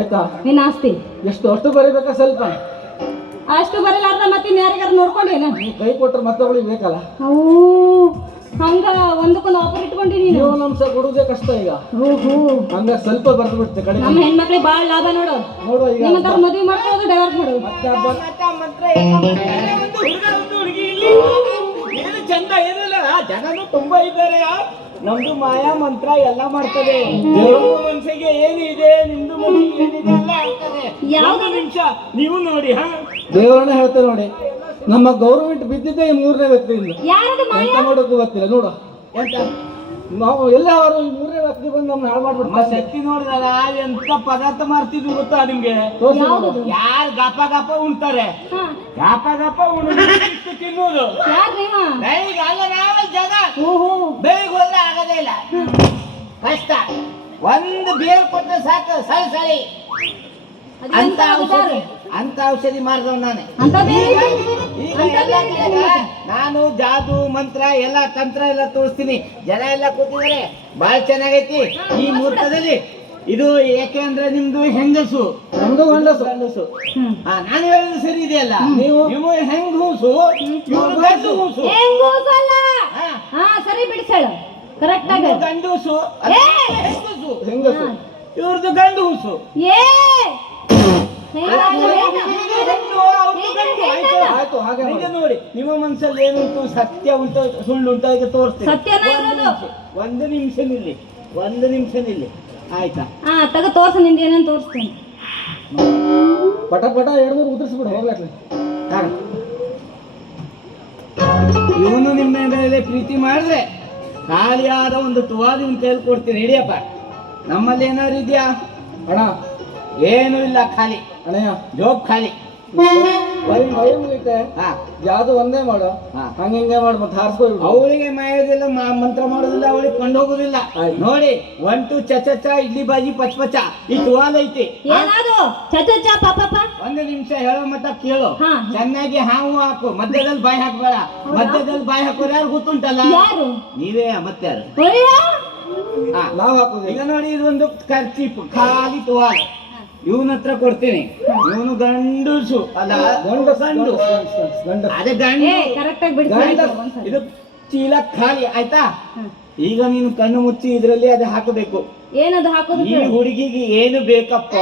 ಆಯ್ತಾ? ನಿನ್ನ ಆಸ್ತಿ ಎಷ್ಟು ಅಷ್ಟು ಬರೀಬೇಕಾ ಸ್ವಲ್ಪ? ಅಷ್ಟು ಬರಲಾರ್ದ ಮತ್ತೆ ಯಾರಿಗಾರು ನೋಡ್ಕೊಂಡೇನ? ನೀ ಕೈ ಕೊಟ್ಟರೆ ಮತ್ತೊಬ್ಬಳಿಗೆ ಬೇಕಲ್ಲ. ಅವು ಹಂಗ ಒಂದಕ್ಕೊಂದು ಆಫರ್ ಇಟ್ಕೊಂಡಿನಿ. ಜೀವನಾಂಶ ಕೊಡುವುದೇ ಕಷ್ಟ ಈಗ. ಓಹೋ, ಹಂಗ ಸ್ವಲ್ಪ ಬರ್ದು ಬಿಡ್ತೆ ಕಡಿಮೆ. ನಮ್ಮ ಹೆಣ್ಮಕ್ಳಿಗೆ ಬಾಳ ಲಾಭ ನೋಡು. ನೋಡು ಈಗ ನಿಮ್ಮಂತವ್ರ ಮದುವೆ ಮಾಡ್ಕೊಳ್ಳೋದು ಡೈವರ್ಸ್ ಮಾಡೋದು. ಮತ್ತೆ ಹಬ್ಬ ಮಂತ್ರ ಒಂದು ಹುಡುಗ ಒಂದು ಹುಡುಗಿ ಇಲ್ಲಿ ಏನು ಚಂದ ಏನಿಲ್ಲ, ಜನನು ತುಂಬಾ ಇದ್ದಾರೆ. ನಮ್ದು ಮಾಯಾ ಮಂತ್ರ ಎಲ್ಲ ಮಾಡ್ತದೆ. ದೇವ್ರ ಮನ್ಸಿಗೆ ಏನಿದೆ, ನಿಮ್ದು ಮನ್ಸಿಗೆ ಏನಿದೆ ಎಲ್ಲ ಆಗ್ತದೆ. ಯಾವ್ದು ನಿಮಿಷ ನೀವು ನೋಡಿ. ಹಾ, ದೇವರನ್ನ ಹೇಳ್ತೇವೆ ನೋಡಿ, ನಮ್ಮ ಗೌರ್ಮೆಂಟ್ ಬಿದ್ದಿದ್ದೆ ಈ 3ನೇ ವ್ಯಕ್ತಿಯಿಂದ. ಯಾರದು ಮಾಯ? ಎಂತ ಮಾಡೋದು ಗೊತ್ತಿಲ್ಲ ನೋಡು. ಎಂತ ನಾವು ಎಲ್ಲವರು ಈ 3ನೇ ವ್ಯಕ್ತಿ ಬಂದು ನಮ್ಮನ್ನ ಹಾಳು ಮಾಡ್ಬಿಡ್ತಾರೆ. ಶಕ್ತಿ ನೋಡಿದಲ್ಲ ಎಂತ ಪದಾರ್ಥ ಮಾಡ್ತಿದ್ವಿ ಗೊತ್ತಾ ನಿಮ್ಗೆ? ಯಾವ್ದು? ಯಾರು ಗಪ ಗಪ ಉಣ್ತಾರೆ, ಹಾ, ಗಪ ಗಪ ಉಣ್ಣೋದು ತಿನ್ನೋದು. ಯಾರ್ರೀವ? ಬೆಳಿಗ್ಗೆ ಅಲ್ಲ ನಾವೇ ಜನ ಓಹೋ, ಬೆಳಿಗ್ಗೆ ಹೋದ್ರೆ ಆಗದೇ ಇಲ್ಲ, ಕಷ್ಟ. ಒಂದು ಬೇರು ಕೊಟ್ಟರೆ ಸಾಕು, ಸಳಿ ಅಂತ ಔಷಧಿ, ಅಂತ ಔಷಧಿ ಮಾಡಿದವ್ ನಾನೇ. ಅಂತ ಬೇರೆ ಈಗ ಎಲ್ಲ ಕಡೆಗ ನಾನು ಜಾದು ಮಂತ್ರ ಎಲ್ಲ ತಂತ್ರ ಎಲ್ಲ ತೋರಿಸ್ತೀನಿ. ಜನ ಎಲ್ಲ ಕೂತಿದ್ದಾರೆ, ಬಹಳ ಚೆನ್ನಾಗೈತಿ ಈ ಮುಹೂರ್ತದಲ್ಲಿ. ಇದು ಏಕೆ ಅಂದ್ರೆ ನಿಮ್ದು ಹೆಂಗಸು, ನಮ್ದು ಗಂಡಸು. ಗಂಡಸು. ನಾನು ಹೇಳಿದ್ದು ಸರಿ ಇದೆಯಲ್ಲ, ನೀವು ಹೆಂಗೂಸು, ಇವ್ರು ಗಂಡು ಹೂಸು. ಹೆಂಗೂಸಲ್ಲ. ಹಾ, ಹಾ, ಸರಿ ಬಿಡಿಸೇಳು, ಕರೆಕ್ಟ್ ಆಗಿ. ನೀವು ಗಂಡೂಸು, ಏ! ಹೆಂಗಸು. ಹೆಂಗಸು. ಇವ್ರದ್ದು ಗಂಡು ಹೂಸು. ಏ ಗಂಡು, ಅವ್ರ್ದು ಗಂಡು. ಆಯ್ತು? ಆಯ್ತು, ಹಾಗೆ ಈಗ ಮಾಡು. ನೋಡಿ, ನಿಮ್ಮ ಮನಸ್ಸಲ್ಲಿ ಏನುಂಟು, ಸತ್ಯ ಉಂಟು ಸುಳ್ಳು ಉಂಟು ಈಗ ತೋರಿಸ್ತೀನಿ. ಸತ್ಯನ ಇರೋದು. ಒಂದು ನಿಮಿಷ ನಿಲ್ಲಿ, ಒಂದು ನಿಮಿಷ ನಿಲ್ಲಿ, ಆಯ್ತಾ? ಹಾ, ತಗ ತೋರ್ಸ, ನಿಂದ ಏನೇನು ತೋರಿಸ್ತೀನಿ. ಪಟ ಪಟ 2-3 ಉದುರಿಸ್ಬಿಡು ಹೋಗ್ಲಕ್ಕೆ. ಇವನು ನಿಮ್ಮ ಮೇಲೆ ಪ್ರೀತಿ ಮಾಡಿದ್ರೆ ಖಾಲಿಯಾದ ಒಂದು ತುವಾದಿ ಒಂದು ಕೈಲಿ ಕೊಡ್ತೀನಿ, ಹಿಡಿಯಪ್ಪ. ನಮ್ಮಲ್ಲಿ ಏನಾದ್ರು ಇದೆಯಾ? ಅಣ್ಣ, ಏನು ಇಲ್ಲ, ಖಾಲಿ ಅಣ್ಣಯ್ಯ, ಜೋಬ್ ಖಾಲಿ. ಭಯ ಮುಗಿತೆ. ಹಾ, ಯಾವ್ದು ಒಂದೇ ಮಾಡು, ಹಾ. ಹಂಗೆ ಮಾಡು, ಮತ್ತೆ ಹಾರಿಸ್ಕೊಳ್ಬಿಡು. ಅವಳಿಗೆ ಮಾಯೋದಿಲ್ಲ, ಮಂತ್ರ ಮಾಡೋದಿಲ್ಲ, ಅವಳಿಗೆ ಕೊಂಡು ಹೋಗುದಿಲ್ಲ. ಆಯ್ತು. ನೋಡಿ, 1 2 ಚಚ ಇಡ್ಲಿ ಬಾಜಿ ಪಚ ಪಚ ಈ ತುವಾಲ ಐತಿ. ಏನಾದು ಚಚ ಪಾಪ? ಒಂದು ನಿಮಿಷ ಹೇಳೋ ಮಟ್ಟ ಕೇಳು. ಹಾ. ಚೆನ್ನಾಗಿ ಹಾವು ಹಾಕು, ಮಧ್ಯದಲ್ಲಿ ಬಾಯಿ ಹಾಕ್ಬೇಡ. ಮಧ್ಯದಲ್ಲಿ ಬಾಯಿ ಹಾಕೋರು ಯಾರು ಗೊತ್ತುಂಟಲ್ಲ? ಯಾರು? ನೀವೇ, ಮತ್ತಾರು? ಅಯ್ಯೋ! ಹಾ. ನಾವು ಹಾಕುದು ಈಗ ನೋಡಿ, ಇದೊಂದು ಖರ್ಚೀಪು, ಖಾಲಿ ತುವಾಲ ಇವನ ಹತ್ರ ಕೊಡ್ತೀನಿ. ಇವನು ಗಂಡುಸು ಅಲ್ಲ, ಗಂಡು. ಅದೇ ಗಂಡು. ಏ, ಕರೆಕ್ಟ್ ಆಗಿ ಬಿಡಿಸಿ. ಇದು ಚೀಲ ಖಾಲಿ ಆಯ್ತಾ? ಈಗ ನೀನು ಕಣ್ಣು ಮುಚ್ಚಿ ಇದ್ರಲ್ಲಿ ಅದು ಹಾಕಬೇಕು. ಏನದು ಹಾಕೋದು? ಈ ಹುಡುಗಿಗೆ ಏನು ಬೇಕಪ್ಪ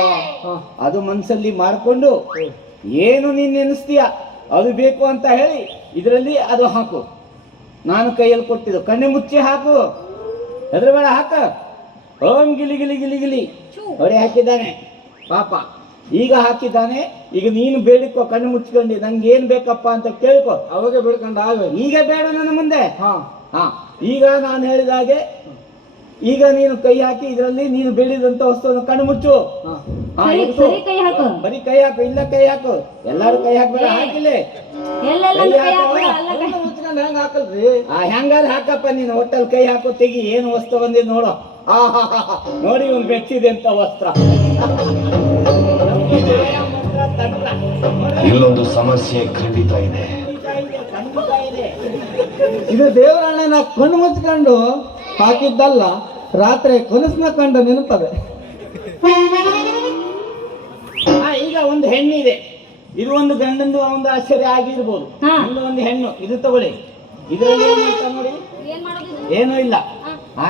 ಅದು ಮನ್ಸಲ್ಲಿ ಮಾಡ್ಕೊಂಡು ಏನು ನೀನ್ ನೆನೆಸ್ತೀಯ ಅದು ಬೇಕು ಅಂತ ಹೇಳಿ ಇದರಲ್ಲಿ ಅದು ಹಾಕು. ನಾನು ಕೈಯಲ್ಲಿ ಕೊಟ್ಟಿದ್ದು, ಕಣ್ಣು ಮುಚ್ಚಿ ಹಾಕು, ಹೆದರಬೇಡ, ಹಾಕ. ಓಂ ಗಿಲಿ ಗಿಲಿ ಗಿಲಿ ಗಿಲಿ ಹೊಡೆ ಹಾಕಿದ್ದಾನೆ ಪಾಪ. ಈಗ ಹಾಕಿದ್ದಾನೆ. ಈಗ ನೀನು ಬೇಡಿಕೋ, ಕಣ್ಣು ಮುಚ್ಕೊಂಡು ನಂಗೆ ಏನ್ ಬೇಕಪ್ಪ ಅಂತ ಕೇಳ್ಕೊ. ಅವಾಗ ಬಿಡ್ಕೊಂಡು ಆಗ ಈಗ ಬೇಡ ನನ್ನ ಮುಂದೆ. ಹಾ, ಹಾ, ಈಗ ನಾನು ಹೇಳಿದ ಹಾಗೆ ಈಗ ನೀನು ಕೈ ಹಾಕಿ ಇದರಲ್ಲಿ ನೀನು ಬೇಡಿದಂತ ವಸ್ತುವನ್ನು ಕಣ್ಣು ಮುಚ್ಚು. ಹಾ. ಹಾ, ಸರಿ, ಇಟ್ಕೊ. ಸರಿ, ಕೈ ಹಾಕು. ಬರೀ ಕೈ ಹಾಕು, ಇಲ್ಲ ಕೈ ಹಾಕು. ಎಲ್ಲಾರು ಕೈ ಹಾಕ್ಬೇಡ, ಹಾಕಿಲ್ಲ. ಎಲ್ಲೆಲ್ಲ ಕೈ ಕೈ ಹಾಕು. ಹಾಕು, ಅಲ್ಲ ಕೈ. ಮುಚ್ಕೊಂಡು ಹೆಂಗ್ ಹಾಕಲ್ರಿ? ಹೆಂಗಾರ ಹಾಕಪ್ಪ ನೀನು. ಒಟ್ಟಲ್ಲಿ ಕೈ ಹಾಕು, ತೆಗಿ. ಏನು ವಸ್ತು ಬಂದಿದೆ ನೋಡು. ನೋಡಿ ಒಂದು ಬೆಚ್ಚಿದೆ ಅಂತ ವಸ್ತ್ರ. ಇಲ್ಲೊಂದು ಸಮಸ್ಯೆ ಖಂಡಿತ ಇದೆ. ಇದು ದೇವರಣ್ಣನ ಕಣ್ಣು ಮುಚ್ಕೊಂಡು ಹಾಕಿದ್ದಲ್ಲ, ರಾತ್ರಿ ಕನಸನ್ನ ಕಂಡು ನೆನಪದೆ. ಈಗ ಒಂದು ಹೆಣ್ಣಿದೆ, ಇದು ಒಂದು ಗಂಡಂದು ಒಂದು ಆಶ್ಚರ್ಯ ಆಗಿರ್ಬೋದು. ಹಾ. ಒಂದು ಹೆಣ್ಣು, ಇದು ತಗೊಳ್ಳಿ. ಇದರಲ್ಲಿ ಏನು ಅಂತ ನೋಡಿ, ಏನ್ ಮಾಡೋದು ಇದು? ಏನೂ ಇಲ್ಲ.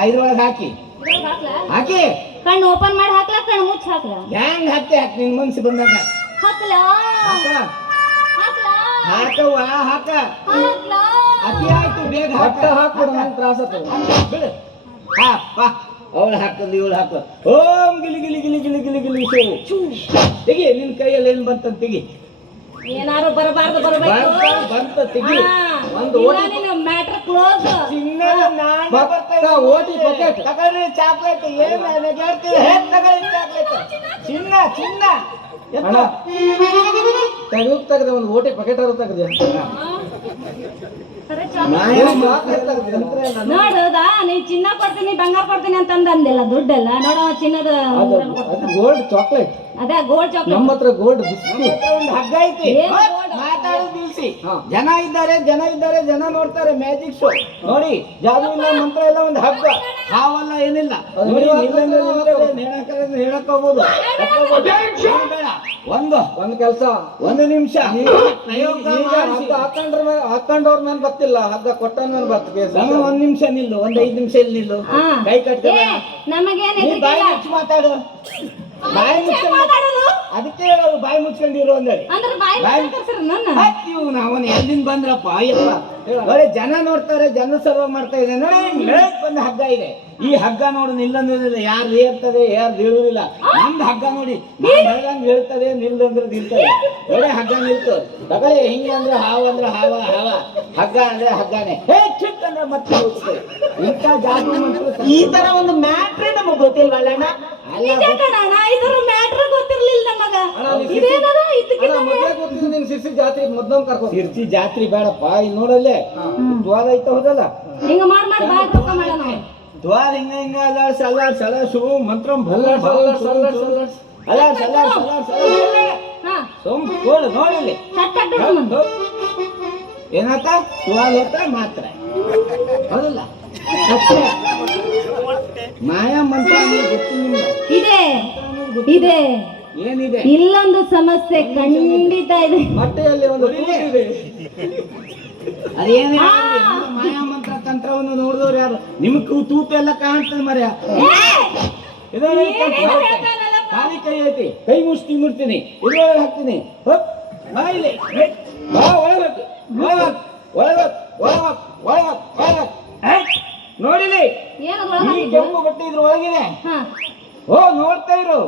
ಇದ್ರೊಳಗೆ ಹಾಕಿ, ಇದ್ರೊಳಗ್ ಹಾಕ್ಲಾ? ಹಾಕಿ. ಕಣ್ಣು ಓಪನ್ ಮಾಡಿ ಹಾಕ್ಲಾ, ಕಣ್ಣು ಮುಚ್ಚಿ ಹಾಕ್ಲಾ? ಹ್ಯಾಂಗ್ ಹಾಕ್ತೆ ಹಾಕಿ, ನಿನ್ ಮನ್ಸು ಬಂದಾಗ ಹಾಕ್ಲಾ? ಹಾಕ. ಹಾಕ್ಲಾ? ಹಾಕವ್ವ, ಹಾಕ. ಹಾಕ್ಲಾ? ಅತಿ ಆಯ್ತು, ಬೇಗ ಹಾಕ. ಹೊಟ್ಟೆ ಹಾಕ್ಬಿಡು, ನಂಗೆ ತ್ರಾಸ ಆಗ್ತದೆ. ಬಿಡು. ಹಾ, ಬಾ. ಅವಳು ಹಾಕಂದು ಇವಳು ಹಾಕ. ಓಂ ಗಿಲಿ ಗಿಲಿ ಗಿಲಿ ಗಿಲಿ ಗಿಲಿ ಗಿಲಿ ಶೋ. ತೆಗಿ, ನಿನ್ ಕೈಯಲ್ಲಿ ಏನ್ ಬಂತಂತ ತೆಗಿ. ಏನಾರು ಬರಬಾರ್ದು ಬರಬೇಕು. ಬಂತ ತೆಗಿ. ಒಂದು ಮ್ಯಾಟ್ರ್ ಕ್ಲೋಸ್. ಚಿನ್ನದ ನಾಣ್ಯ ಭತ್ತ, ಬರ್ತಾ ಇದೆ. OT pocket. ತಗೊಳ್ರಿ ಚಾಕ್ಲೇಟ್. ಏನ್ ಹೇಳ್ತೀವಿ? ತಗೊಳ್ಳಿ ಚಾಕ್ಲೇಟ್. ಚಿನ್ನ ಚಿನ್ನ ಅಣ್ಣ, ತೆಗೆದ ಒಂದು ಓಟಿ ಪ್ಯಾಕೆಟ್ ತೆಗೆದ. ನೋಡುದಾ ನೀ ಚಿನ್ನ ಕೊಡ್ತೀನಿ ಬಂಗಾರ ಕೊಡ್ತೀನಿ ಅಂತ ಅಂದಿಲ್ಲ ದುಡ್ಡೆಲ್ಲ ನೋಡೋ ಚಿನ್ನದ ಗೋಲ್ಡ್ ಚಾಕ್ಲೇಟ್, ಅದೇ ಗೋಲ್ಡ್ ಚಾಕ್ಲೇಟ್ ನಮ್ಮ ಹತ್ರ ಗೋಲ್ಡ್ ಬಿಸ್ಕಿಟ್. ಒಂದು ಹಗ್ಗ ಐತಿ ಮಾತಾಡೋದು ನಿಲ್ಸಿ. ಜನ ಇದ್ದಾರೆ ಜನ ನೋಡ್ತಾರೆ ಮ್ಯಾಜಿಕ್ ಶೋ ನೋಡಿ. ಜಾದು ಇಲ್ಲ ಮಂತ್ರ ಇಲ್ಲ, ಒಂದು ಹಗ್ಗ ಹಾವಲ್ಲ ಏನಿಲ್ಲ ನೋಡಿ. ಹೇಳಕ್ಕೋಬಹುದು ಬೇಡ. ಒಂದ್ ಕೆಲಸ, ಒಂದು ನಿಮಿಷ ಹಾಕೊಂಡವ್ರ ಮೇಲೆ ಬರ್ತಿಲ್ಲ, ಹಗ್ಗ ಕೊಟ್ಟ ಮೇಲೆ ಬರ್ತದೆ. ಒಂದ್ ನಿಮಿಷ ನಿಲ್ಲು, ಒಂದ್ 5 ನಿಮಿಷ ಇಲ್ಲಿ ನಿಲ್ಲು. ಕೈ ಕಟ್ಟ ನಮಗೇನು ಬಾಯಿ ಮುಚ್ಚಿ ಮಾತಾಡು. ಬಾಯಿ ಮುಚ್ಕೊಂಡು ಅದಕ್ಕೆ ಹೇಳೋದು ಬಾಯಿ ಮುಚ್ಕೊಂಡಿರೋ ಅಂದೇಳಿ. ಅಂದ್ರೆ ಬಾಯಿ ನನ್ನ ಅವನು ಎಲ್ಲಿಂದ ಬಂದ್ರಪ್ಪ ಅಯ್ಯಪ್ಪ. ಒಳ್ಳೆ ಜನ ನೋಡ್ತಾರೆ, ಜನ ಸರ್ವ ಮಾಡ್ತಾ ಇದೆ ನೋಡಿ. ಒಂದು ಹಗ್ಗ ಇದೆ, ಈ ಹಗ್ಗ ನೋಡು ನಿಲ್ಲಂದ್ರೆ ಯಾರು ಏರ್ತದೆ ಯಾರು ಬೀಳುವುದಿಲ್ಲ. ನಮ್ದು ಹಗ್ಗ ನೋಡಿ ಬೆಳಗಂಗ್ ಹೇಳ್ತದೆ, ನಿಲ್ದಂದ್ರೆ ನಿಲ್ತದೆ. ಒಳ್ಳೆ ಹಗ್ಗ ನಿಲ್ತು ತಗೊಳ್ಳಿ. ಹಿಂಗೆ ಅಂದ್ರೆ ಹಾವ ಅಂದ್ರೆ ಹಾವ, ಹಗ್ಗ ಅಂದ್ರೆ ಹಗ್ಗಾನೆ. ಚಿಕ್ಕ ಅಂದ್ರೆ ಮತ್ತೆ ಹೋಗ್ತದೆ. ಇಂಥ ಜಾತಿ ಮಂತ್ರ ಈ ತರ ಒಂದು ಮ್ಯಾಟ್ರೇ ನಮಗ್ ಗೊತ್ತಿಲ್ವಲ್ಲ ಅಣ್ಣ. ಇದ್ರ ಮ್ಯಾಟ್ರ್ ಗೊತ್ತಿರ್ಲಿಲ್ಲ ನಮಗ. ನಿನ್ ಸಿರ್ಸಿ ಜಾತ್ರೆ ಮೊದ್ಲೊಂದ್ ಕರ್ಕೊ. ಸಿರ್ಸಿ ಜಾತ್ರೆ ಬೇಡಪ್ಪ. ಇಲ್ಲಿ ನೋಡಲ್ಲೇ ದ್ವಾರ ಐತ ಹೋದಲ್ಲ, ಹಿಂಗ ಮಾಡಿ ಬಾಯ್ ರೊಕ್ಕ ಮಾಡೋಣ. ದ್ವಾರ ಹಿಂಗ ಅಲ್ಲಾಡ್ಸು ಮಂತ್ರ ನೋಡಿಲ್ಲಿ ಏನಾತ ದ್ವಾರ ಹೋತ ಮಾತ್ರ ಹೌದಲ್ಲ. ಮಾಯಾ ಮಂತ್ರ ಗೊತ್ತಿಲ್ಲ ಇದೆ ಏನಿದೆ? ಇಲ್ಲೊಂದು ಸಮಸ್ಯೆ ಖಂಡಿತ ಇದೆ. ಬಟ್ಟೆಯಲ್ಲಿ ಒಂದು ಇದೆ. ಅದೇನೇ ಮಾಯಾ ಮಂತ್ರ ತಂತ್ರವನ್ನು ನೋಡಿದವ್ರು ಯಾರು? ನಿಮ್ಗೆ ತೂತು ಎಲ್ಲ ಕಾಣ್ತದೆ ಮರ್ಯ. ಖಾಲಿ ಕೈ ಐತಿ, ಕೈ ಮುಡ್ತೀನಿ, ಇದ್ರೊಳಗೆ ಹಾಕ್ತೀನಿ. ಬಾಯಿಲಿ ಬಾ, ನೋಡಿಲಿ ಈ ಕೆಂಪು ಬಟ್ಟೆ ಇದ್ರ ಒಳಗಿದೆ. ಓ ನೋಡ್ತಾ ಇರು.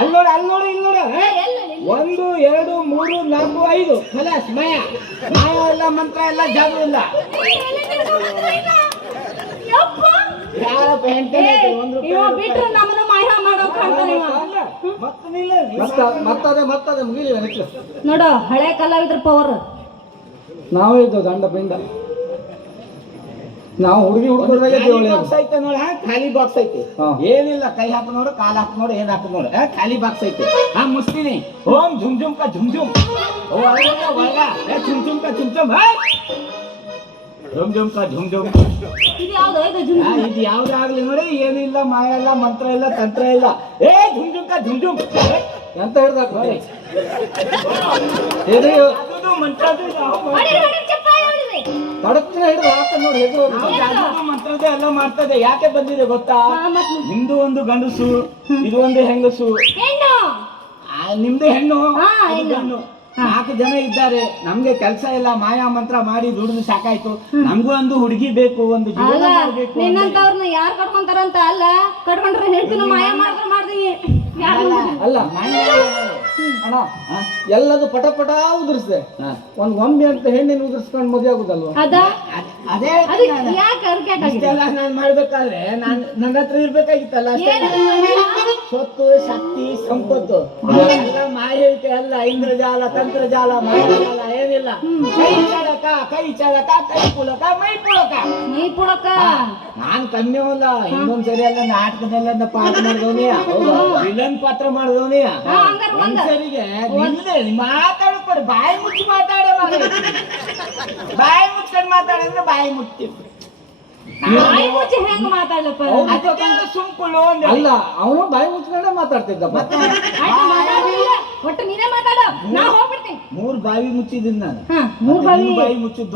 ಅಲ್ಲಿ ನೋಡು ಇಲ್ಲಿ ನೋಡು. 1 2 3 4 5 ಖಲಾಸ್ ಮಾಯ ಎಲ್ಲ ಮಂತ್ರ ಎಲ್ಲ ಜಾದು ಇಲ್ಲ. ಯಾರಪ್ಪ ಮತ್ತದೇ ಮುಗಿಲಿಲ್ಲ ನೆಕ್ಲು. ನೋಡು ಹಳೆ ಕಲಾವಿದ್ರ ಪವರ್. ನಾವೇ ಇದ್ದೋ ದಂಡ ಪಿಂಡ. ನಾವು ಹುಡುಗರಾಗೆ ಬಾಕ್ಸ್ ಐತೆ ನೋಡ, ಖಾಲಿ ಬಾಕ್ಸ್ ಐತಿ. ಏನಿಲ್ಲ, ಕೈ ಹಾಕ ನೋಡು, ಕಾಲ್ ಹಾಕ ನೋಡು, ಏನ್ ಹಾಕ ನೋಡು. ಖಾಲಿ ಬಾಕ್ಸ್ ಐತಿ. ಮುಸ್ತೀನಿ. ಓಂ ಝುಮ್ ಝುಮ್ ಕಾ ಝುಮ್ ಝುಮ್. ಒಳಗ ಝುಮ್ ಝುಮ್ ಕಾ ಝುಮ್ ಝುಮ್. ಝುಮ್ ಝುಮ್ ಕಾ ಝುಮ್ ಝುಮ್. ಇದು ಯಾವ್ದಾಗ್ಲಿ ನೋಡಿ. ಏನಿಲ್ಲ, ಮಾಯ ಇಲ್ಲ, ಮಂತ್ರ ಇಲ್ಲ, ತಂತ್ರ ಇಲ್ಲ. ಝುಮ್ ಝುಮ್ ಕಾ ಝುಮ್ ಝುಮ್ ಎಂತ ಹೇಳ್ದಾಕ ನೋಡಿ. ಮಂತ್ರ ತಡಕ್ಕಿನ ಹಿಡಿದು ಹಾಕ ನೋಡಿ. ಮಂತ್ರದೇ ಎಲ್ಲ ಮಾಡ್ತದೆ. ಯಾಕೆ ಬಂದಿದೆ ಗೊತ್ತಾ? ನಿಮ್ದು ಒಂದು ಗಂಡಸು, ಇದು ಒಂದು ಹೆಂಗಸು. ನಿಮ್ದು ಹೆಣ್ಣು, ಗಂಡು. 4 ಜನ ಇದ್ದಾರೆ. ನಮ್ಗೆ ಕೆಲಸ ಇಲ್ಲ, ಮಾಯಾ ಮಂತ್ರ ಮಾಡಿ ದುಡಿದು ಸಾಕಾಯ್ತು. ನಮ್ಗೂ ಒಂದು ಹುಡುಗಿ ಬೇಕು, ಒಂದು ಜೀವನ ಮಾಡ್ಬೇಕು. ನಿನ್ನಂತವ್ರನ್ನ ಯಾರು ಕಟ್ಕೊಂತಾರಂತ ಅಲ್ಲ, ಕಟ್ಕೊಂಡ್ರೆ ಹೇಳ್ತೀನಿ ಮಾಯಾ ಮಾಡಿದ್ರೆ ಮಾಡ್ತೀವಿ. ಅಲ್ಲ ಅಣ್ಣ, ಎಲ್ಲದು ಪಟ ಪಟ ಉದುರಿಸಿದೆ. ಒಂದ್ ಒಮ್ಮೆ ಅಂತ ಹೆಣ್ಣಿನ ಉದುರಿಸ್ಕೊಂಡು ಮದುವೆ ಆಗುದಲ್ವಾ? ಅದೇ ಇಷ್ಟೆಲ್ಲ ನಾನ್ ಮಾಡ್ಬೇಕಾದ್ರೆ ನನ್ನ ಹತ್ರ ಇರ್ಬೇಕಾಗಿತ್ತಲ್ಲ. ಸ್ವತ್ತು, ಶಕ್ತಿ, ಸಂಪತ್ತು ಎಲ್ಲ ಮಾಹಿತಿ ಅಲ್ಲ. ಇಂದ್ರಜಾಲ, ತಂತ್ರಜಾಲ, ಮಾಯಾಜಾಲ ಏನಿಲ್ಲ. ಕೈ ಚಳಕ, ಕೈ ಪುಳಕ, ಮೈ ಪುಳಕ. ನಾನ್ ಕಮ್ಮಿ ಅಲ್ಲ. ಇನ್ನೊಂದ್ಸರಿ ಎಲ್ಲ ನಾಟಕದಲ್ಲ ಪಾಠ ಮಾಡಿದವನೇ, ವಿಲನ್ ಪಾತ್ರ ಮಾಡಿದವನೇ. ಒಂದ್ಸರಿಗೆ ಮಾತಾಡ್ಕೊಡಿ, ಬಾಯಿ ಮುಚ್ಚಿ ಮಾತಾಡ. ಬಾಯಿ ಮುಚ್ಕೊಂಡು ಮಾತಾಡಿದ್ರೆ ಬಾಯಿ ಮುಚ್ತೀವಿ. ಹೆಂಗ್ ಮಾತಾಡ್ಲಪ್ಪ? ಸುಮ್ಕುಳು ಅಲ್ಲ, ಅವನು ಬಾಯಿ ಮುಚ್ಕೊಂಡೆ ಮಾತಾಡ್ತಿದ್ದಪ್ಪ. ಒಟ್ಟು ನೀನೇ ಮಾತಾಡ, ನಾ ಹೋಗ್ಬಿಡ್ತೀನಿ. 3 ಬಾವಿ ಮುಚ್ಚಿದ್ದೀನಿ ನಾನು. 3 ಬಾಯಿ ಮುಚ್ಚಿದ್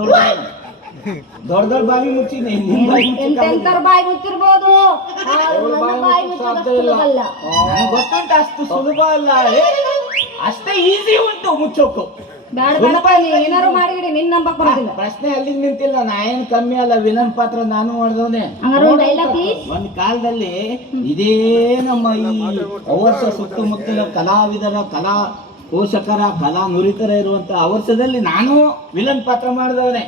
ದೊಡ್ಡ ಬಾವಿ ಮುಚ್ಚಿನಿ. ಎಂತೆಂತರ ಬಾಯಿ ಮುಚ್ಚಿರ್ಬೋದು, ಬಾಯಿ ಮುಚ್ಚಲ್ಲ. ನನಗೆ ಗೊತ್ತುಂಟು, ಅಷ್ಟು ಸುಲಭ ಅಲ್ಲ, ಅಷ್ಟೇ ಈಸಿ ಉಂಟು ಮುಚ್ಚೋಕು. ಏನಾರು ಮಾಡಿಬಿಡಿ, ನಿನ್ ನಂಬಕ್ ಬರೋದಿಲ್ಲ. ಪ್ರಶ್ನೆ ಅಲ್ಲಿಗೆ ನಿಂತಿಲ್ಲ. ನಾ ಏನ್ ಕಮ್ಮಿ ಅಲ್ಲ, ವಿಲನ್ ಪಾತ್ರ ನಾನು ಮಾಡಿದವನೇ. ಒಂದ್ ಕಾಲದಲ್ಲಿ ಇದೇ ನಮ್ಮ ಈ ಅವರ್ಷ ಸುತ್ತಮುತ್ತಲ ಕಲಾವಿದರ, ಕಲಾ ಪೋಷಕರ, ಕಲಾ ನುರಿತರ ಇರುವಂತ ಅವರ್ಷದಲ್ಲಿ ನಾನು ವಿಲನ್ ಪಾತ್ರ ಮಾಡಿದವನೇ.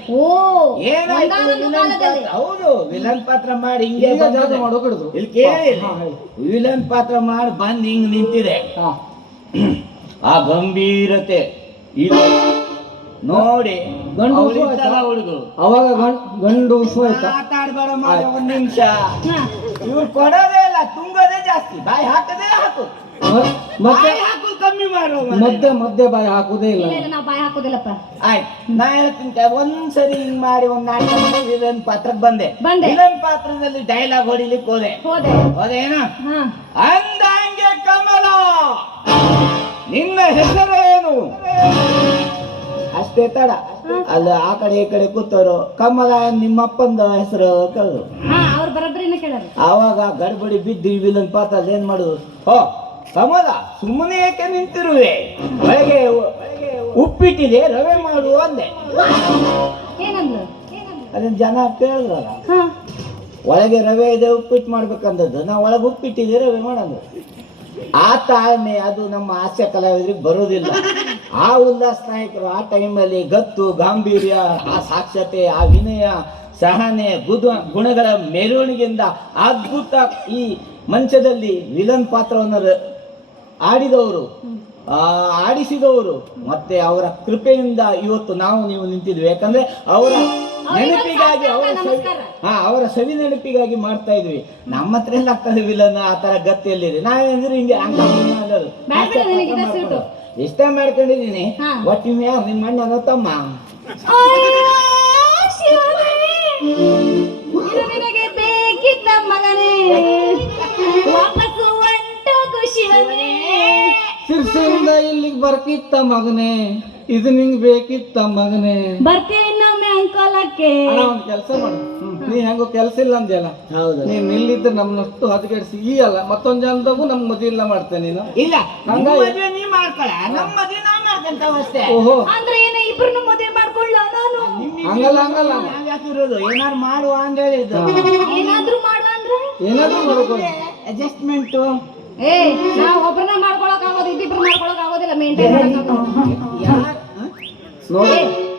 ಏನಾಯ್ತು ವಿಲನ್ ಪಾತ್ರ? ಹೌದು, ವಿಲನ್ ಪಾತ್ರ ಮಾಡಿ ಹಿಂಗೆ ಮಾಡೋಕಿಡಿದ್ರು. ಇಲ್ಲಿ ಕೇಳಿ, ವಿಲನ್ ಪಾತ್ರ ಮಾಡಿ ಬಂದ್ ಹಿಂಗ್ ನಿಂತಿದೆ. ಆ ಗಂಭೀರತೆ ಇದು ನೋಡಿ ಗಂಡು ಅವಳಿದ್ದಲ್ಲ ಹುಡುಗ ಅವಾಗ ಗಂಡು ಉಸು ಆಯ್ತಾ ಮಾತಾಡ್ಬೇಡ ಮಾಡ ಒಂದ್ ನಿಮಿಷ ಹಾ. ಇವ್ರು ಕೊಡೋದೇ ಇಲ್ಲ, ತುಂಗೋದೇ ಜಾಸ್ತಿ, ಬಾಯಿ ಹಾಕದೇ ಹಾಕು, ಮತ್ತೆ ಬಾಯಿ ಹಾಕು ಕಮ್ಮಿ ಮಾಡೋ ಮಧ್ಯೆ ಬಾಯಿ ಹಾಕುದೇ ಇಲ್ಲ. ಇಲ್ಲ ಇಲ್ಲ ನಾವು ಬಾಯಿ ಹಾಕೋದಿಲ್ಲಪ್ಪ. ಆಯ್ತು ನಾ ಹೇಳ್ತೀನಿ ಒಂದ್ಸರಿ ಹಿಂಗ್ ಮಾಡಿ ಒಂದ್ ನಾಟಕ ಮಾಡಿ ವಿಲನ್ ಪಾತ್ರಕ್ಕೆ ಬಂದೆ. ಬಂದೆ. ವಿಲನ್ ಪಾತ್ರದಲ್ಲಿ ಡೈಲಾಗ್ ಹೊಡಿಲಿಕ್ಕೆ ಹೋದೆ. ಹೋದೇನು? ಹಾ. ಅಂದಂಗೆ ಕಮಲ, ನಿನ್ನ ಹೆಸರೇನು? ಅಷ್ಟೇ ತಡ, ಅಲ್ಲ ಆ ಕಡೆ ಈ ಕಡೆ ಕೂತವರು ಕಮಲ ನಿಮ್ಮಪ್ಪಂದ ಹೆಸರು ಕೇಳಿದ್ರು. ಹಾ ಅವ್ರು ಬರೋಬ್ಬರಿನ ಕೇಳಾರು. ಆವಾಗ ಗಡ್ಬಡಿ ಬಿದ್ದು ವಿಲನ್ ಪಾತ್ರ ಏನ್ ಮಾಡುದು? ಹೋ ಕಮಲ, ಸುಮ್ಮನೆ ಏಕೆ ನಿಂತಿರುವೆ? ಒಳಗೆ ಉಪ್ಪಿಟ್ಟಿದೆ, ರವೆ ಮಾಡು ಅಂದೆ. ಏನಂದ್ರು? ಅದನ್ನ ಜನ ಕೇಳಿದ್ರಲ್ಲ, ಹಾ. ಒಳಗೆ ರವೆ ಇದೆ ಉಪ್ಪಿಟ್ಟು ಮಾಡ್ಬೇಕಂದದ್ದು, ನಾ ಒಳಗೆ ಉಪ್ಪಿಟ್ಟಿದೆ ರವೆ ಮಾಡೋದು. ಆ ತಾಳ್ಮೆ ಅದು ನಮ್ಮ ಹಾಸ್ಯ ಕಲಾವಿದರಿಗೆ ಬರೋದಿಲ್ಲ. ಆ ಉಲ್ಲಾಸ ನಾಯಕರು ಆ ಟೈಮಲ್ಲಿ ಗತ್ತು, ಗಾಂಭೀರ್ಯ, ಆ ಸಾಕ್ಷತೆ, ಆ ವಿನಯ, ಸಹನೆ, ಗುಣಗಳ ಮೆರವಣಿಗೆಯಿಂದ ಅದ್ಭುತ ಈ ಮಂಚದಲ್ಲಿ ವಿಲನ್ ಪಾತ್ರವನ್ನು ಆಡಿದವರು, ಆಡಿಸಿದವರು, ಮತ್ತೆ ಅವರ ಕೃಪೆಯಿಂದ ಇವತ್ತು ನಾವು ನೀವು ನಿಂತಿದ್ವಿ. ಯಾಕಂದ್ರೆ ಅವರ ನೆನಪಿಗಾಗಿ, ಅವರ ಸವಿ ನೆನಪಿಗಾಗಿ ಮಾಡ್ತಾ ಇದ್ವಿ. ನಮ್ಮ ಹತ್ರ ಎಲ್ಲ ಆಗ್ತದೆ ವಿಲನ್ ಆ ತರ ಗತ್ತಿಯಲ್ಲಿದೆ. ನಾವೇಂದ್ರೆ ಹಿಂಗೆ ಇಷ್ಟ ಮಾಡ್ಕೊಂಡಿದೀನಿ. ಒಟ್ಟಿನ ಯಾರು ನಿಮ್ಮ ಅಣ್ಣನ ತಮ್ಮ? ನಿನಗೆ ಬೇಕಿದ್ದ ಮಗನೇ, ವಾಪಸ್ಸು ಹೊಂಟೋಗು ಶಿವನೇ. ಸಿರ್ಸಿಯಿಂದ ಇಲ್ಲಿಗೆ ಬರ್ಕಿತ್ತ ಮಗನೇ, ಇದು ನಿಂಗೆ ಬೇಕಿತ್ತ ಮಗನೇ. ಬರ್ತೀವಿ ಇನ್ನೊಮ್ಮೆ ಅಂಕೋಲಕ್ಕೆ. ಒಂದ್ ಕೆಲಸ ಮಾಡು, ನೀ ಹೆಂಗೋ ಕೆಲಸ ಇಲ್ಲ ಅಂದ್ಯಲ್ಲ, ಹೌದು, ನೀನ್ ನಿಲ್ಲಿದ್ರೆ ನಮ್ಮನ್ನಷ್ಟು ಹದಗೆಡಿಸಿ ಈ ಅಲ್ಲ ಮತ್ತೊಂದ್ ಜನದಾಗೂ ನಮ್ ಮದುವೆ ಇಲ್ಲ ಮಾಡ್ತೇನೆ ನೀನು. ಇಲ್ಲ ಮದುವೆ ನೀ ಮಾಡ್ಕೊಳ, ನಮ್ಮ ಮದುವೆ ನಾ ಮಾಡ್ಕೊಂತಾವ ಅಷ್ಟೇ. ಓಹೋ, ಅಂದ್ರೆ ಏನ ಇಬ್ರನ್ನು ಮದುವೆ ಮಾಡ್ಕೊಳ್ಳ ನಾನು? ಹಂಗಲ್ಲ ಯಾಕಿರೋದು? ಏನಾರು ಮಾಡುವ ಅಂತ ಹೇಳಿದ್ದು. ಏನಾದ್ರೂ ಮಾಡ ಅಂದ್ರೆ ಏನಾದ್ರೂ ಮಾಡ್ಕೊಳ್ಳಿ. ಅಡ್ಜಸ್ಟ್ಮೆಂಟ್. ಏ ನಾವ್ ಒಬ್ರನ್ನ ಮಾಡ್ಕೊಳಕ್ ಆಗೋದು, ಇಬ್ರು ಮಾಡ್ಕೊಳಕ್ ಆಗೋದಿಲ್ಲ. ಮೇಂಟೈನ್ ಮಾಡಕ್ ನೋಡಿ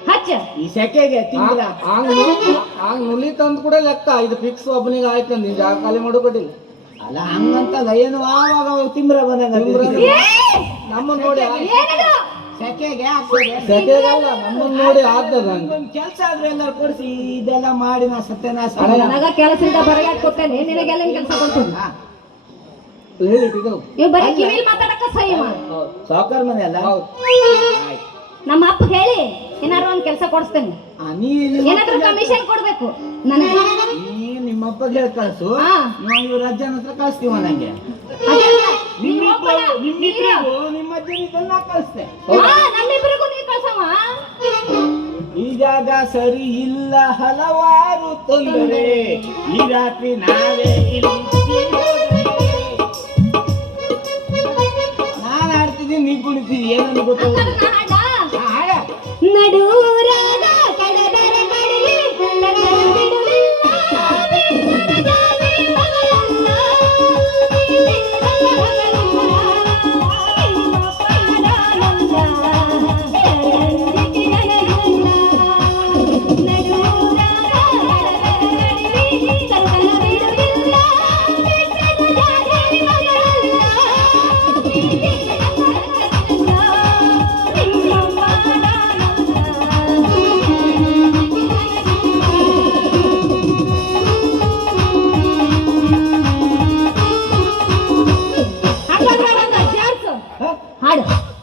ಹಚ್ಚ ಈ ಸೆಕೆಗೆ ತಿಂದ್ರ ಹಂಗ್ ನುಲಿ ತಂದ್ ಕೂಡ ಲೆಕ್ಕ, ಇದು ಫಿಕ್ಸ್ ಒಬ್ಬನಿಗೆ ಆಯ್ತು ನೀನ್ ಜಾಗ ಖಾಲಿ ಮಾಡೋಕೊಟ್ಟಿಲ್ಲ. ಅಲ್ಲ ಹಂಗಂತಲ್ಲ, ಏನು ಆವಾಗ ತಿಂಬ್ರ ಬಂದಂಗ ನಮ್ಮನ್ನ ನೋಡಿ ಏನದು? ಸೆಕೆಗೆ ಸೆಕೆಗಲ್ಲ, ನಮ್ಮನ್ನ ನೋಡಿ ಆಗ್ತದ. ಕೆಲಸ ಆದ್ರೆ ಎಲ್ಲರೂ ಕೊಡಿಸಿ ಇದೆಲ್ಲ ಮಾಡಿ ನಾ ಸತ್ಯನಾಶ. ನನಗ ಕೆಲಸದಿಂದ ಹೊರಗೆ ಕೊಟ್ಟೇನೆ, ನಿನಗೆಲ್ಲ ಕೆಲಸ ಕೊಡ್ತೀನಿ. ಹೇಳಿಟ್ಟಿದ್ದು ನೀವು ಬರೀ ಕಿವಿಲ್ ಮಾತಾಡಕ ಸಹಿ ಮಾಡು. ಸಾವುಕಾರ ಮನೆ ಅಲ್ಲ. ನಮ್ಮ ಅಪ್ಪ ಹೇಳಿ ಏನಾರು ಒಂದ್ ಕೆಲಸ ಕೊಡಿಸ್ತೇನೆ. ಏನಾದ್ರೂ ಕಮಿಷನ್ ಕೊಡ್ಬೇಕು ನನಗೆ. ನಿಮ್ಮಪ್ಪ ಹೇಳಿ ಕಳ್ಸು, ಹಾ. ನಾವು ಇವ್ರ ಅಜ್ಜನ ಹತ್ರ ಕಳಿಸ್ತೀವ. ನಂಗೆ ನಿಮ್ಮ ಅಜ್ಜನ ಕಳಿಸ್ತೆ. ನಮ್ಮಿಬ್ಬರಿಗೂ ನೀ ಕಳ್ಸವ. ಈ ಜಾಗ ಸರಿ ಇಲ್ಲ, ಹಲವಾರು ತೊಂದರೆ, ಈ ರಾತ್ರಿ ನಾವೇ ನಾನು ಆಡ್ತಿದ್ದೀನಿ, ನೀ ಕುಣಿತೀನಿ, ಏನನ್ನು ಗೊತ್ತಾಗ ನಡೂರಾಗ ಕಡದರ ಕಡಲಿ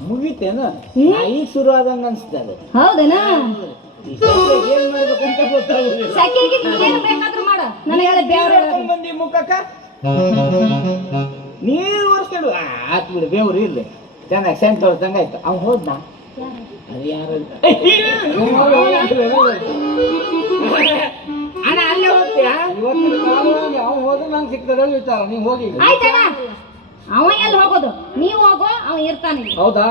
ಮುಗಿತೇನು? ಈಗ ಶುರು ಆದಂಗ ಅನ್ಸ್ತದೆ. ಹೌದೇನಾ? ಏನ್ ಮಾಡ್ಬೇಕಂತ ಗೊತ್ತಾಗುದಿಲ್ಲ. ಸೆಕೆಗೆ ಏನ್ ಬೇಕಾದ್ರೂ ಮಾಡ, ನನಗೆಲ್ಲ ಬೇವ್ರ ಬಂದಿ ಮುಖಕ್ಕ ನೀರು ಒರೆಸ್ಕೊಂಡು ಆತ್ ಬಿಡು, ಬೇವ್ರು ಇರ್ಲಿ, ಚೆನ್ನಾಗಿ ಸೆಂಟ್ ಹೊಡ್ದಂಗ ಆಯ್ತು. ಅವ್ನು ಹೋದ್ನ? ಅದು ಯಾರು ಅಣ್ಣ ಅಲ್ಲೇ ಹೋಗ್ತೀಯಾ? ಅವ್ನು ಹೋದ್ರೆ ನಂಗೆ ಸಿಗ್ತದೆ ವಿಚಾರ, ನೀವು ಹೋಗಿ. ಆಯ್ತಣ್ಣ, ಅವ ಎಲ್ಲಿ ಹೋಗೋದು? ನೀವು ಹೋಗೋ, ಅವ ಇರ್ತಾನೆ. ಹೌದಾ?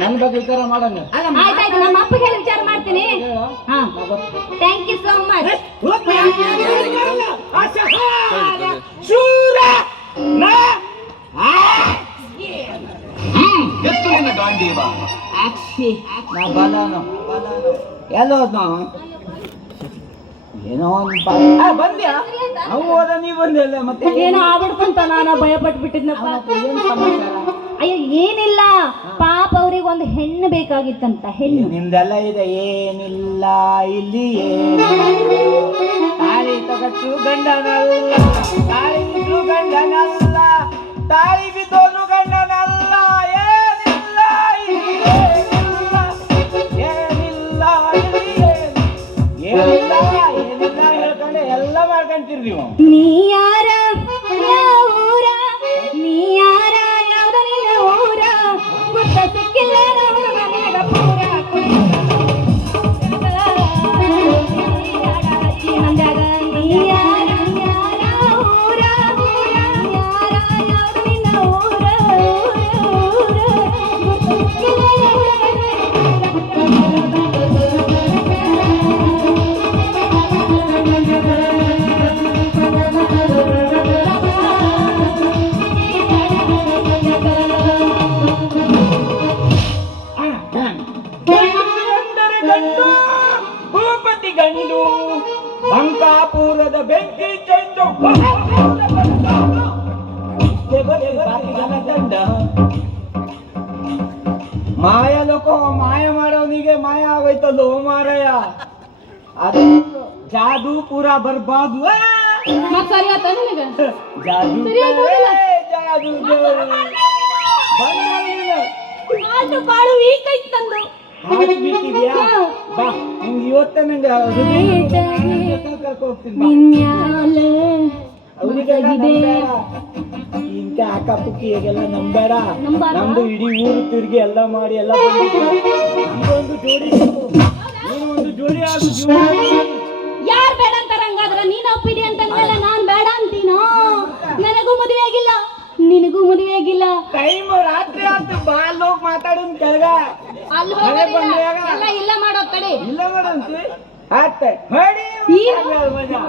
ನನ್ ಬಗ್ಗೆ ವಿಚಾರ ಮಾಡಂಗ. ಆಯ್ತಾಯ್ತು, ನಮ್ಮ ಅಪ್ಪ ಹೇಳಿ ವಿಚಾರ ಮಾಡ್ತೀನಿ. ಹಾ, ಥ್ಯಾಂಕ್ ಯು ಸೋ ಮಚ್. ಎತ್ತು ನಿನ್ನ ಗಾಂಡೀವ. ಎಲ್ಲೋದ್ ನಾವು ಏನೋ ಬಂದ್ಯಾ? ಅವ್ ಹೋದ, ನೀ ಬಂದಿಲ್ಲ. ಮತ್ತೆ ಏನೋ ಆಗ್ಬಿಡ್ತಂತ ನಾನು ಭಯ ಪಟ್ಬಿಟ್ಟಿದ್ನಪ್ಪ. ಏನ್ ಸಮಾಚಾರ? ಅಯ್ಯೋ ಏನಿಲ್ಲ, ಪಾಪ ಅವ್ರಿಗೆ ಒಂದು ಹೆಣ್ಣು ಬೇಕಾಗಿತ್ತಂತ. ಹೆಣ್ಣು ನಿಮ್ದೆಲ್ಲ ಇದೆ, ಏನಿಲ್ಲ ಇಲ್ಲಿ ತಾಳಿ ತಗಟ್ಟು ಗಂಡನಲ್ಲ, ತಾಳಿ ಬಿದ್ದು ಗಂಡನಲ್ಲ, ತಾಳಿ ಬಿದ್ದೋನು ಗಂಡನಲ್ಲ. ಏನಿಲ್ಲ ಇಲ್ಲಿ ಏನಿಲ್ಲ, ಏನಿಲ್ಲ ಇಲ್ಲಿ ಏನಿಲ್ಲ, ಏನಿಲ್ಲ ಹೇಳ್ಕೊಂಡೆ ಎಲ್ಲ ಮಾಡ್ಕೊಂತೀರಿ ನೀವು. ನೀ ಯಾರ ಯಾವ ಊರ, ನೀ ಯಾರ ಯಾವ್ದ ನಿನ್ನ ಊರ, ಗೊತ್ತ ಸಿಕ್ಕಿಲ್ಲ ಹುಡುಗ ನಿನಗ ಪೂರ. ಮಂದ್ಯಾಗ ನೀ ಯಾರ ಯಾರ ಊರ, ಯಾರ ಯಾವ್ದ ನಿನ್ನ ಊರ, ಗೊತ್ತ ಸಿಕ್ಕಿಲ್ಲ ಗಂಡರೆ ಗಂಡು ಭೂಪತಿ ಗಂಡು, ಬಂಕಾಪುರದ ಬೆಂಕಿ ಚೆಂಡು, ಮಾಯ ಲೋಕ ಮಾಯ ಮಾಡೋನಿಗೆ ಮಾಯ ಆಗೋಯ್ತಲ್ಲೋ ಮಾರಾಯ. ಅದು ಜಾದೂ ಪೂರ ಬರ್ಬಾದು. ಮತ್ ಸರಿ ಆತ ನಿನಗ? ಜಾದೂ ಸರಿ ಆಯ್ತು ಜಾದೂ ಆಟು ಬಾಳು ವೀಕ್ ಐತ್ ನಂದು. ಹಾಕ್ಬಿಟ್ಟಿದ್ಯಾ? ಬಾ ನಿಂಗೆ ಇವತ್ತೇ ನಂಗೆ ಕರ್ಕೊಂಡು ಹೋಗ್ತೀನಿ ಬಾ. ನಿನ್ಯಾಲೆ ಅವ್ರಿಗೆಲ್ಲ ನಂಬೇಡ, ಇಂಥ ಅಕ್ಕಪುಕ್ಕಿಗೆಲ್ಲ ನಂಬೇಡ. ನಂಬಾರ್ದಾ? ನಮ್ದು ಇಡೀ ಊರು ತಿರುಗಿ ಎಲ್ಲ ಮಾಡಿ ಎಲ್ಲ ಬಂದಿದ್ದು ನಮ್ದೊಂದು ಜೋಡಿ ಬೇಕು. ನೀನು ಒಂದು ಜೋಡಿ ಆಗು ಜೋಡಿ. ಯಾರ್ ಬೇಡ ಅಂತಾರ? ಹಂಗಾದ್ರ ನೀನ್ ಒಪ್ಪಿಡಿ ಅಂತಂದ್ಮೇಲೆ ನಾನ್ ಬೇಡ ಅಂತೀನೋ? ನನಗೂ ಮದುವೆ ಆಗಿಲ್ಲ, ನಿನಗೂ ಮದುವೆ ಆಗಿಲ್ಲ. ಟೈಮ್ ರಾತ್ರಿ ಆಯ್ತು, ಬಾ ಹೋಗಿ ಮಾತಾಡೋನ್ ಕೆಳಗ. ಅಲ್ಲಿ ಮನೆ ಹೋಗೋದಿಲ್ಲ, ಬಂದಾಗ ಎಲ್ಲ ಇಲ್ಲ ಮಾಡೋ ತಡಿ. ಇಲ್ಲ ಮಾಡಂತಿ ಆಯ್ತ ಮಾಡಿ ಈ ಮಜಾ.